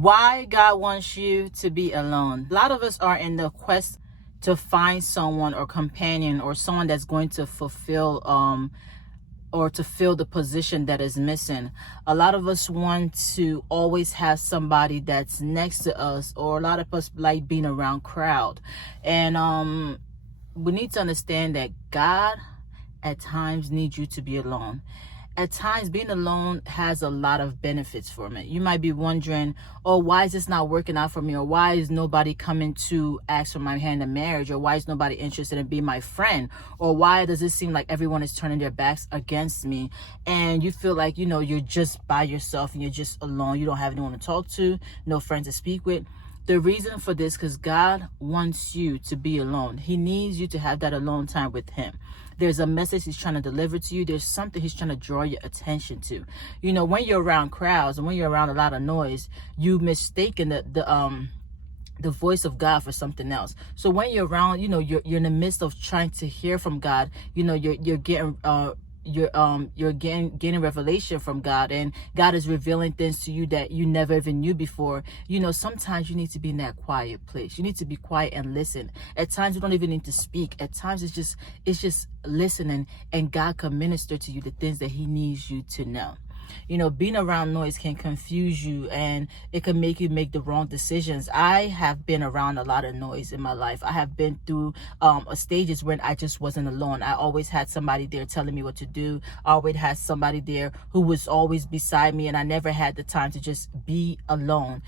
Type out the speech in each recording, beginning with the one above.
Why God wants you to be alone. A lot of us are in the quest to find someone or companion or someone that's going to fulfill or to fill the position that is missing. A lot of us want to always have somebody that's next to us, or a lot of us like being around crowd. And we need to understand that God at times needs you to be alone. At times, being alone has a lot of benefits for me. You might be wondering, oh, why is this not working out for me? Or why is nobody coming to ask for my hand in marriage? Or why is nobody interested in being my friend? Or why does it seem like everyone is turning their backs against me? And you feel like, you're just by yourself and you're just alone. You don't have anyone to talk to, no friends to speak with. The reason for this, because God wants you to be alone. He needs you to have that alone time with him. There's a message he's trying to deliver to you. There's something he's trying to draw your attention to. When you're around crowds and when you're around a lot of noise, you mistaken the voice of God for something else. So when you're around, you're in the midst of trying to hear from God. You're gaining revelation from God, and God is revealing things to you that you never even knew before. Sometimes you need to be in that quiet place. You need to be quiet and listen. At times you don't even need to speak. At times it's just listening, and God can minister to you the things that he needs you to know. Being around noise can confuse you, and it can make you make the wrong decisions. I have been around a lot of noise in my life. I have been through stages when I just wasn't alone. I always had somebody there telling me what to do. I always had somebody there who was always beside me, and I never had the time to just be alone.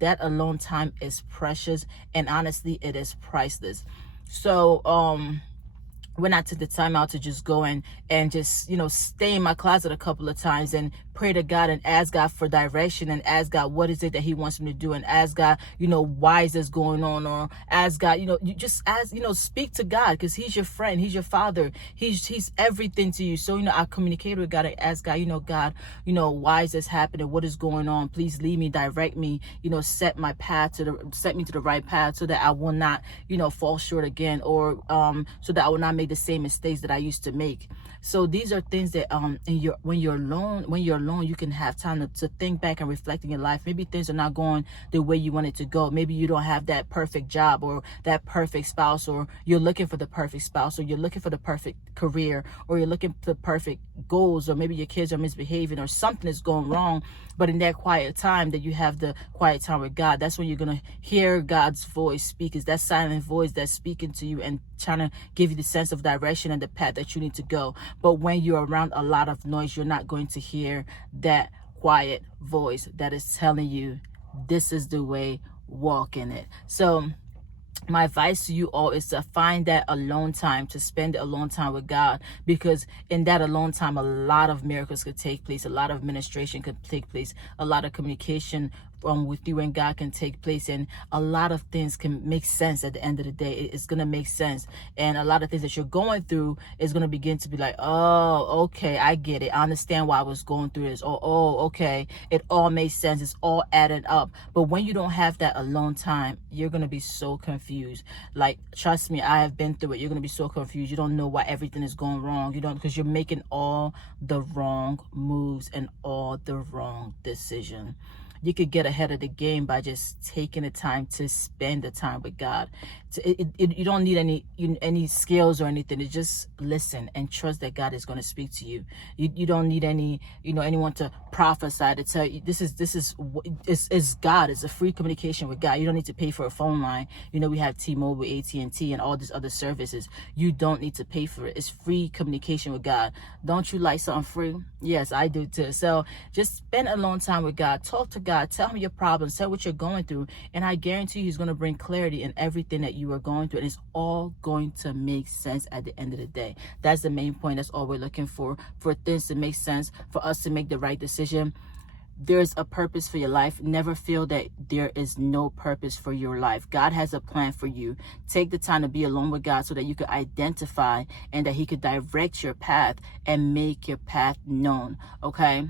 That alone time is precious, and honestly, it is priceless. So, when I took the time out to just go and just, stay in my closet a couple of times and pray to God and ask God for direction and ask God what is it that he wants me to do, and ask God, why is this going on, or ask God, you just ask, speak to God, because he's your friend, he's your father, he's everything to you. So, I communicate with God and ask God, God, why is this happening? What is going on? Please lead me, direct me, set me to the right path so that I will not, fall short again, or so that I will not make the same mistakes that I used to make. So these are things that when you're alone, you can have time to think back and reflect in your life. Maybe things are not going the way you want it to go. Maybe you don't have that perfect job or that perfect spouse, or you're looking for the perfect spouse, or you're looking for the perfect career, or you're looking for the perfect goals, or maybe your kids are misbehaving, or something is going wrong. But in that quiet time that you have, the quiet time with God, that's when you're going to hear God's voice speak. It's that silent voice that's speaking to you and trying to give you the sense of direction and the path that you need to go. But when you're around a lot of noise, you're not going to hear that quiet voice that is telling you, this is the way, walk in it. So my advice to you all is to find that alone time, to spend alone time with God, because in that alone time, a lot of miracles could take place, a lot of ministration could take place, a lot of communication with you and God can take place, and a lot of things can make sense at the end of the day. It's going to make sense, and a lot of things that you're going through is going to begin to be like, oh, okay, I get it. I understand why I was going through this. Oh, okay, it all makes sense. It's all added up. But when you don't have that alone time, you're going to be so confused. Like, trust me, I have been through it. You're going to be so confused. You don't know why everything is going wrong. Because you're making all the wrong moves and all the wrong decisions. You could get ahead of the game by just taking the time to spend the time with God. You don't need any skills or anything. It's just listen and trust that God is going to speak to you. You don't need anyone to prophesy to tell you this is God. It's a free communication with God. You don't need to pay for a phone line. We have T-Mobile, AT&T, and all these other services. You don't need to pay for it. It's free communication with God. Don't you like something free? Yes, I do too. So just spend alone time with God. Talk to God. Tell him your problems. Tell what you're going through, and I guarantee you he's going to bring clarity in everything that you are going through, and it's all going to make sense at the end of the day. That's the main point. That's all we're looking for things to make sense, for us to make the right decision. There's a purpose for your life. Never feel that there is no purpose for your life. God has a plan for you. Take the time to be alone with God so that you could identify and that he could direct your path and make your path known. Okay?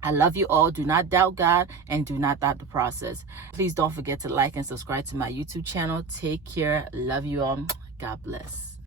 I love you all. Do not doubt God and do not doubt the process. Please don't forget to like and subscribe to my YouTube channel. Take care. Love you all. God bless.